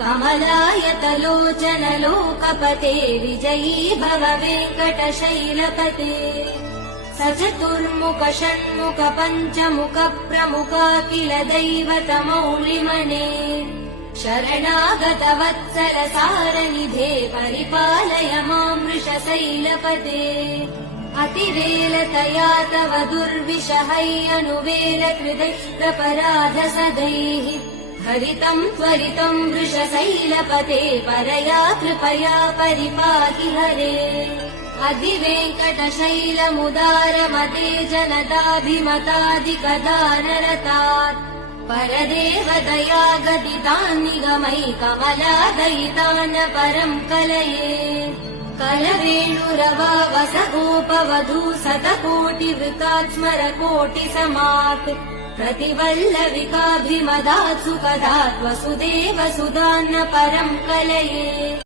कमलायतलोचन लोकपते विजयी भव वेङ्कटशैलपते स चतुर्मुख षण्मुख पञ्चमुख प्रमुखाखिल दैवतमौलिमने शरणागत वत्सल सारनिधे परिपालय मां वृषशैलपते अतिवेलतया तव दुर्विषहैरनुवेल कृतैरपराध सदैः हरितं त्वरितं वृषशैलपते परया कृपया परिपाहि हरे अधिवेङ्कटशैलमुदारमते जनताभिमताधिकदानरतात् परदेवदया गदितान् निगमै कमलादयितान् परं कलये कलवेणुरवावसगोपवधू शतकोटिवृतात् स्मरकोटिसमात् प्रतिवल्लविकाभिमदात् सुखदात् वसुदेव सुधान्न परं कलये।